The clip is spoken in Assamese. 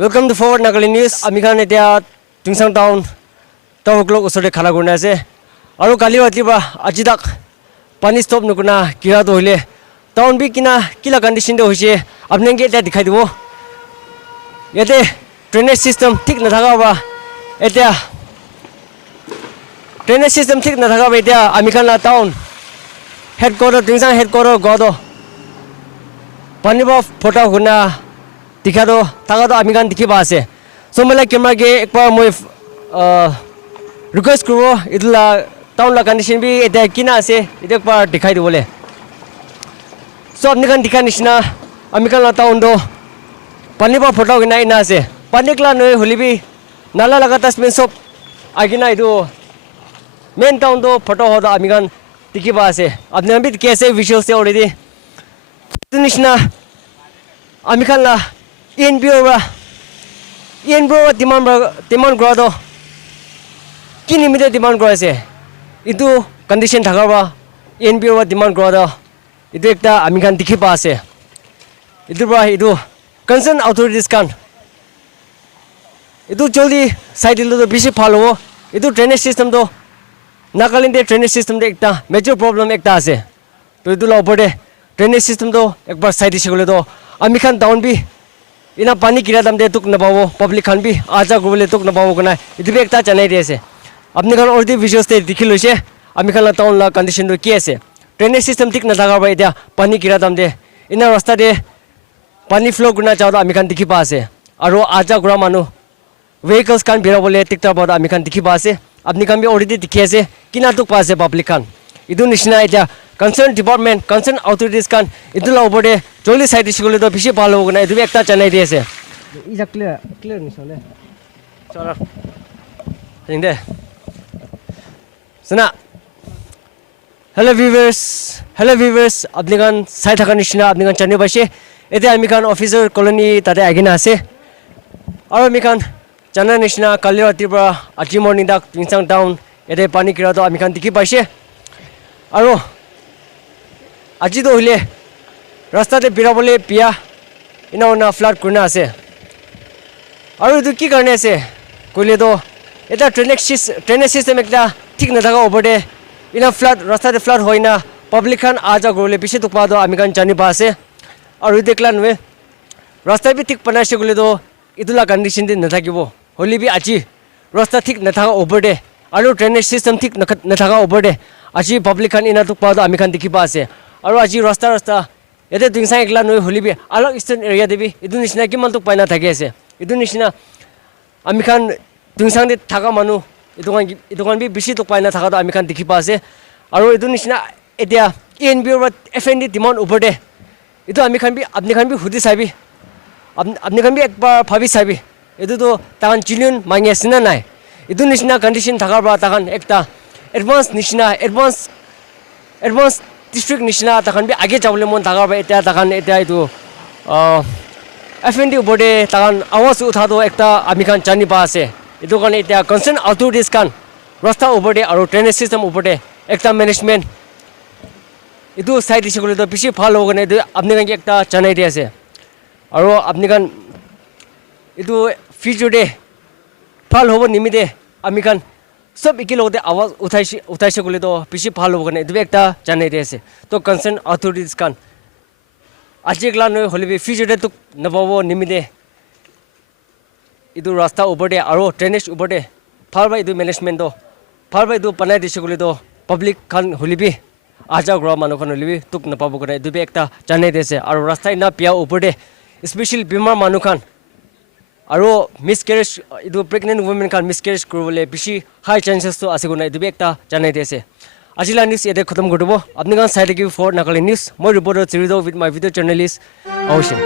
Welcome to Forward Nagaland News. Ami khan etia Tungsang Town Tower Clock osore khara kurna ase. Aru kali rati ba aji tak pani stop nukuna kira to hoile. Town bi kina kila condition de hoise. Apne ke etia dikhai dibo. Yate drainage system thik na thaga ba. Etia drainage system thik na thaga ba etia ami khan la town headquarter Tungsang headquarter godo. Pani ba photo kuna दिखा दो ताका तो आमी कान दिखी पासे सो मला कैमरा के एक बार मैं रिक्वेस्ट करो इधला टाउन ला कंडीशन भी इधर किना से इधर एक बार दिखाई दो बोले सो अपने कान दिखा निशना आमी कान ला टाउन दो पानी पर फोटो किना इना से पानी कला नोए होली भी नाला लगा तस्में सब आगे ना इधो मेन टाउन दो फोटो हो तो आमी कान दिखी पासे अपने भी कैसे विजुअल से ऑलरेडी तो निशना आमी कान ला ENBO demand grow do kini mide demand grow ase itu condition thakar ba ENBO demand grow do itu ekta ami kan dikhi pa ase itu ba itu concern authorities kan itu joldi side lo bishi phalo itu drainage system do Nagaland de drainage system de ekta major problem ekta ase to itu la opor de drainage system do ekbar side shigole do ami kan down bi ina pani kira dam de tuk na bawo public khan bi aja gobole tuk na bawo kana idu ekta chanai de ase apni khan already visuals te dikhilo se ami khan la town la condition do ki ase drainage system tik na daga ba etia pani kira dam de ina rasta de pani flow guna chaw ami khan dikhi pa ase aro aja gura manu vehicles khan bira bole tik ta ba ami khan dikhi pa ase apni khan bi already dikhi ase kina tuk pa ase public khan idu nishna etia concerned department concerned authorities kan idula obode jolly side shigole do bishi bhalo hogna idu ekta chanai diase ija clear ni sole chara thingde suna hello viewers apni kan sai thaka nishna apni kan chane bashe ete ami kan officer colony tade agina ase aro ami kan chana nishna kali rati pra aji morning dak Tungsang town ete pani kira do ami kan dikhi paise aro আজি তো হইলে রাস্তাতে বিরাবলে পিয়া ইনা ওনা ফ্লাড করনা আছে আর এটো কি কারণে আছে কইলে তো এটা ট্রেনেজ সিস্টেম একটা ঠিক না থাকা ওপরে ইনা ফ্লাড রাস্তাতে ফ্লাড হয় না পাবলিক খান আজা গলে বেশি তো পাদো আমি কান জানি পাছে আর দেখলা নয় রাস্তা বি ঠিক বানাইছে গলে তো ইদুলা কন্ডিশন দি না থাকিব হলি বি আজি রাস্তা ঠিক না থাকা ওপরে আর ট্রেনেজ সিস্টেম ঠিক না থাকা ওপরে আজি পাবলিক খান ইনা তো পাদো আমি কান দেখি পাছে আৰু আজি ৰাস্তা এতে Tungsang একলা নই হলিবি আলক ইষ্টাৰ্ণ এৰিয়া দেবি ইদু নিচিনা কিমান তোক পাইনা থাকি আছে ইদু নিচিনা আমি খান Tungsang de থাকা মানুহ ইদু কান বি বেছি তোক পাইনা থাকাটো আমি খান দেখি পা আছে আৰু ইদু নিচিনা এতিয়া ENBO বা FND ডিমান্ড ওপৰতে ইদু আমি খান বি আপনি খান বি হুদি চাবি আপনি খান বি একবাৰ ভাবি চাবি ইদু তো তাকান জিনিয়ন মাঙি আছে না নাই ইদু নিচিনা কন্ডিশন থাকাৰ পৰা তাকান একটা এডভান্স নিচিনা advance district nishna takhan bi age jawle mon daga ba eta takhan eta itu FND bode takhan awas utha do ekta ami khan chani pa ase itu kan eta concern authorities kan rasta obode aro drainage system obode ekta management itu side ishigole do bishi phal hogone itu apni kan ekta chanai de ase aro apni kan itu future de phal hobo nimide ami kan सब इके लोगों दे आवाज उठाइसे गले तो पिछे भालो गने दुबे एकता जाने देसे तो कंसर्न अथॉरिटीज कान आजिकला न होलिबे फ्यूचर तो नबावो निमिदे इदु रास्ता ओबरदे आरो ड्रेनेज ओबरदे फारबा इदु मैनेजमेंट दो फारबा इदु पनाय दिसे गले तो पब्लिक खान होलिबे आजा ग्रा मानो खान होलिबे तुक नपाबो गने दुबे एकता जाने देसे आरो रास्ता ना पिया ओबरदे स्पेशल बीमार मानो खान আৰু মিসক্যারেজ ইদু প্রেগনেন্ট ওমেন কান মিসক্যারেজ করবলে বেশি হাই চান্সেস তো আছে গুনা ইদু একটা জানাই দিয়েছে আজিলা নিউজ এতে খতম করব আপনি কান সাইডে কি ফর Nagaland নিউজ মই রিপোর্টার চিরিদো উইথ মাই ভিডিও জার্নালিস্ট অশিন